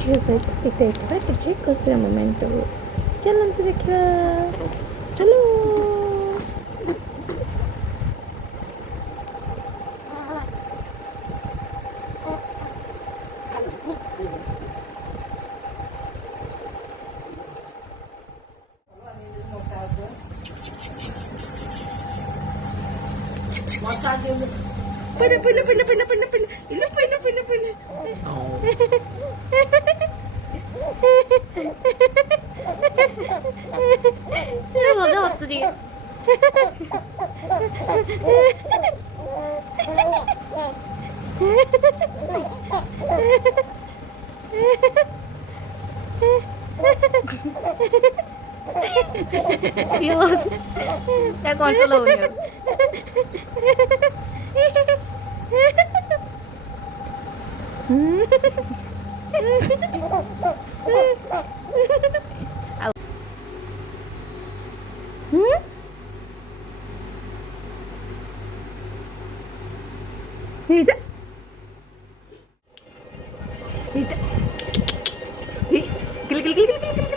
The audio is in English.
ଝିଅ ସହିତ ବିତାଇଥିବା କିଛି ଖୁସିର ମୋମେଣ୍ଟ ଚାଲନ୍ତୁ ଦେଖିବା। ଚାଲ। Pena, pena, pena, pena, pena, pena. Pena, pena, pena, pena. 맞아 맞지. 귀여워. 야 컨트롤 오냐. Ida. Ida. Gil, gil, gil, gil, gil, gil.